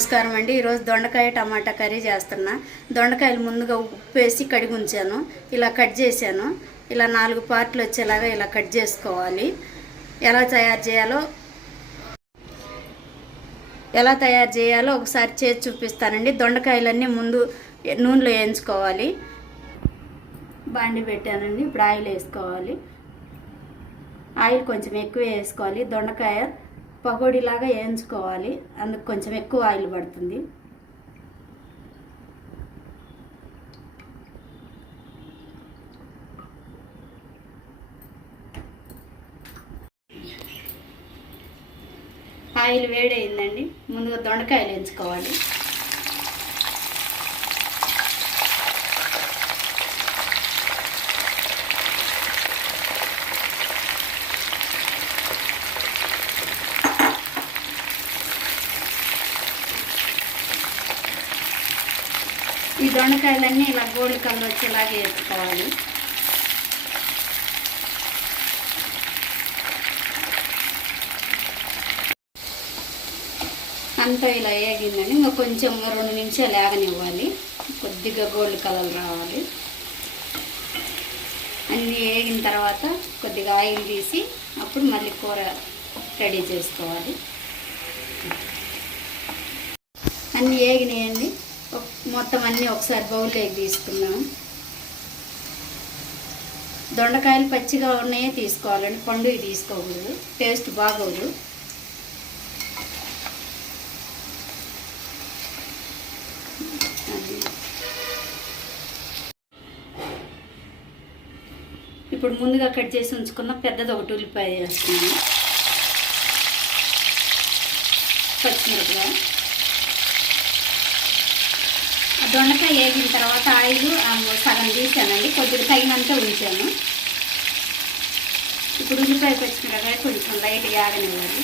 నమస్కారం అండి. ఈరోజు దొండకాయ టమాటా కర్రీ చేస్తున్నా. దొండకాయలు ముందుగా ఉప్పు వేసి కడిగి ఉంచాను. ఇలా కట్ చేశాను. ఇలా 4 పార్ట్లు వచ్చేలాగా ఇలా కట్ చేసుకోవాలి. ఎలా తయారు చేయాలో ఒకసారి చేసి చూపిస్తానండి. దొండకాయలన్నీ ముందు నూనెలో వేయించుకోవాలి. బాండి పెట్టానండి. ఇప్పుడు ఆయిల్ వేసుకోవాలి. ఆయిల్ కొంచెం ఎక్కువ వేసుకోవాలి. దొండకాయ పకోడీలాగా వేయించుకోవాలి. అందుకు కొంచెం ఎక్కువ ఆయిల్ పడుతుంది. ఆయిల్ వేడైందండి. ముందుగా దొండకాయలు వేయించుకోవాలి. ఈ దొండకాయలన్నీ ఇలా గోల్డ్ కలర్ వచ్చేలాగా వేసుకోవాలి. అంతా ఇలా వేగిందండి. ఇంకా కొంచెం 2 నిమిషాలు వేగనివ్వాలి. కొద్దిగా గోల్డ్ కలర్ రావాలి. అన్నీ వేగిన తర్వాత కొద్దిగా ఆయిల్ తీసి అప్పుడు మళ్ళీ కూర రెడీ చేసుకోవాలి. అన్నీ వేగినాయండి. మొత్తం అన్నీ ఒకసారి బౌల్లోకి తీసుకున్నాం. దొండకాయలు పచ్చిగా ఉన్నాయే తీసుకోవాలండి, పండుగ తీసుకోకూడదు, టేస్ట్ బాగోదు. ఇప్పుడు ముందుగా కట్ చేసి ఉంచుకున్న పెద్దది ఒకటి ఉల్లిపాయ వేస్తున్నాను. పచ్చిమిరపకాయ, దొండకాయ వేగిన తర్వాత ఆయిల్ సగం తీసానండి. కొద్దిగా తగినంత ఉంచాను. ఇప్పుడు ఉల్లిపాయ పచ్చిమిరపకాయ కొంచెం లైట్గా ఆగనివ్వాలి.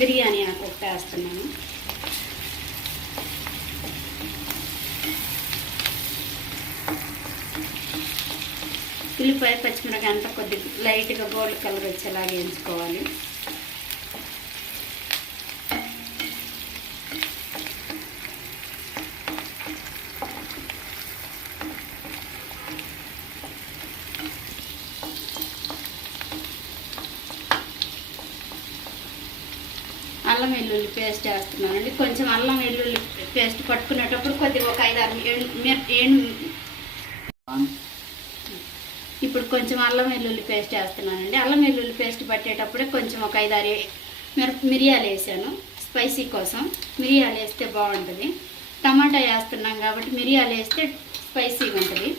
బిర్యానీ ఆకు ఒకటి వేస్తున్నాను. ఉల్లిపాయ పచ్చిమిరపకాయ అంతా కొద్దిగా లైట్గా గోల్డ్ కలర్ వచ్చేలాగా వేయించుకోవాలి. అల్లం వెల్లుల్లి పేస్ట్ వేస్తున్నానండి. కొంచెం అల్లం వెల్లుల్లి పేస్ట్ పట్టుకునేటప్పుడు కొద్దిగా ఒక 5-6 ఇప్పుడు కొంచెం అల్లం వెల్లుల్లి పేస్ట్ వేస్తున్నానండి. అల్లం వెల్లుల్లి పేస్ట్ పట్టేటప్పుడే కొంచెం ఒక 5-6 మిరియాలు వేసాను. స్పైసీ కోసం మిరియాలు వేస్తే బాగుంటుంది. టమాటా వేస్తున్నాం కాబట్టి మిరియాలు వేస్తే స్పైసీగా ఉంటుంది.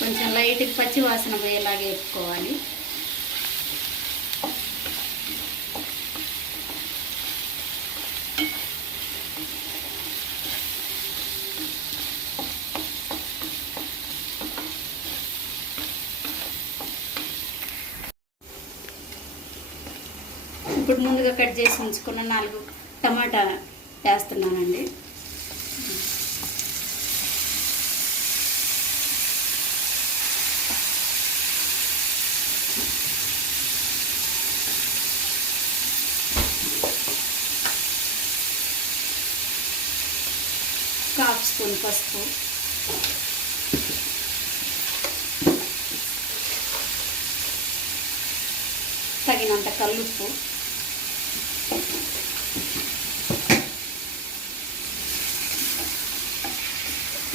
కొంచెం లైట్గా పచ్చి వాసన పోయేలాగా వేపుకోవాలి. ఇప్పుడు ముందుగా కట్ చేసి ఉంచుకున్న 4 టమాటా వేస్తున్నానండి. ఒక 1/2 స్పూన్ పసుపు, తగినంత కల్లుప్పు,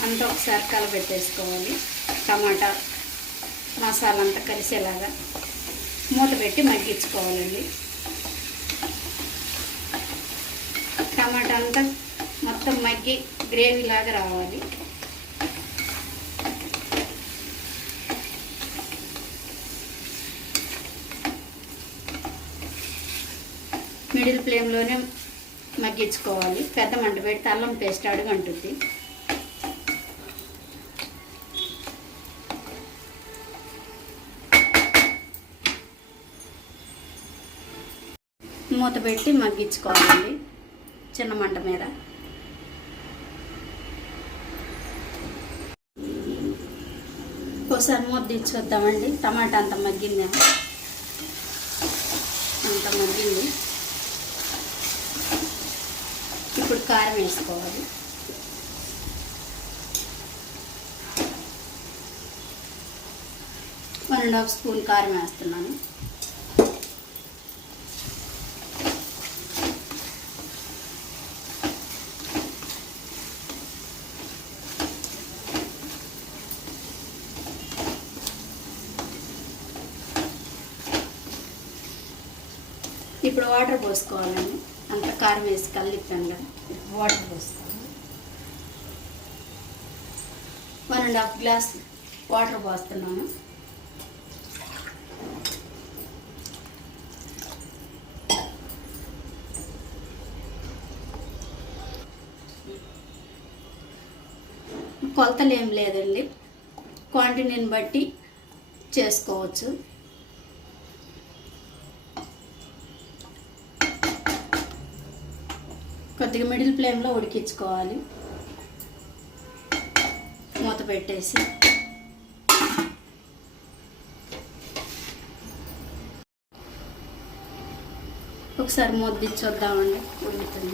అంతా ఒకసారి కలబెట్టేసుకోవాలి. టమాటా మసాలా అంతా కలిసేలాగా మూత పెట్టి మగ్గించుకోవాలండి. టమాటా అంతా మొత్తం మగ్గి గ్రేవీ లాగా రావాలి. మిడిల్ ఫ్లేమ్లోనే మగ్గించుకోవాలి. పెద్ద మంట పెడితే అల్లం పేస్ట్ అడుగంటుంది. మూత పెట్టి మగ్గించుకోవాలండి చిన్న మంట మీద. ఒకసారి మూత తీసి చూద్దామండి. టమాటా అంత మగ్గిందేమో. అంత మగ్గింది. ఇప్పుడు కారం వేసుకోవాలి. వన్ అండ్ హాఫ్ స్పూన్ కారం వేస్తున్నాను. ఇప్పుడు వాటర్ పోసుకోవాలండి. అంత కారం వేసి కలిపాను కదా, వాటర్ పోసుకోవాలి. 1.5 గ్లాస్ వాటర్ పోస్తున్నాను. కొలతలు ఏం లేదండి, క్వాంటిటీని బట్టి చేసుకోవచ్చు. కొద్దిగా మిడిల్ ఫ్లేమ్లో ఉడికించుకోవాలి. మూత పెట్టేసి ఒకసారి మూత తీసి చూద్దామండి. ఉడుకుతుంది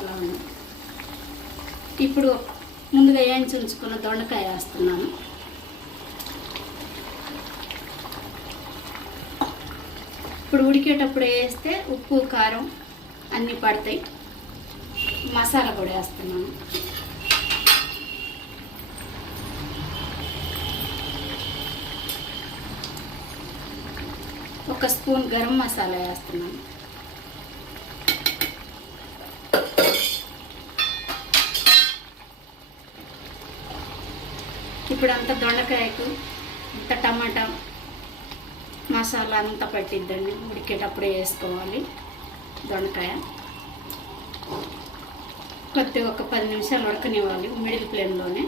ఎలా ఉంది. ఇప్పుడు ముందుగా వేయించి ఉంచుకున్న దొండకాయ వేస్తున్నాను. ఇప్పుడు ఉడికేటప్పుడు వేస్తే ఉప్పు కారం అన్నీ పడతాయి. మసాలా కూడా వేస్తున్నాను. ఒక స్పూన్ గరం మసాలా వేస్తున్నాను. ఇప్పుడు అంత దొండకాయకు ఇంత టమాటా మసాలా అంతా పట్టిద్దండి. ఉడికేటప్పుడే వేసుకోవాలి దొండకాయ. కొద్దిగా ఒక 10 నిమిషాలు ఉడకనివ్వాలి మిడిల్ ఫ్లేమ్లోనే.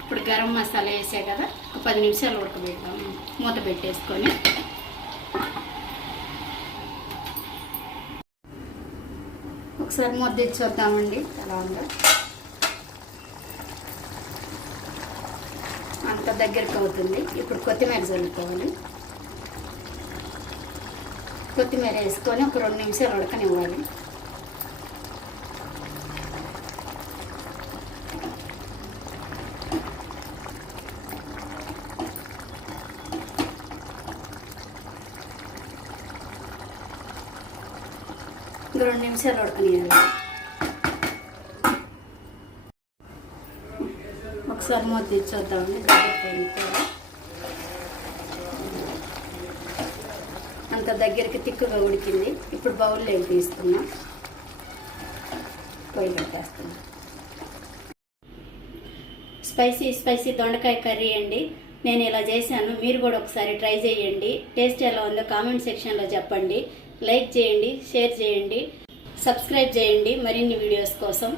ఇప్పుడు గరం మసాలా వేసే కదా, ఒక 10 నిమిషాలు ఉడకబెడతాము. మూత పెట్టేసుకొని ఒకసారి మూత తెచ్చి చూద్దామండి ఎలా ఉందో. అంత దగ్గరికి అవుతుంది. ఇప్పుడు కొత్తిమీర చల్లుకోవాలి. కొత్తిమీర వేసుకొని ఒక 2 నిమిషాలు ఉడకనివ్వాలి. ఇంక 2 నిమిషాలు ఉడకనివ్వాలి. ఒకసారి మూత తీసి చూద్దామండి. అంత దగ్గరికి తిక్కుగా ఉడికింది. ఇప్పుడు బౌల్లోకి తీసుకున్నాం. పొయ్యి పెట్టేస్తున్నాం. స్పైసీ దొండకాయ కర్రీ అండి. నేను ఇలా చేశాను, మీరు కూడా ఒకసారి ట్రై చేయండి. టేస్ట్ ఎలా ఉందో కామెంట్ సెక్షన్లో చెప్పండి. లైక్ చేయండి, షేర్ చేయండి, సబ్స్క్రైబ్ చేయండి మరిన్ని వీడియోస్ కోసం.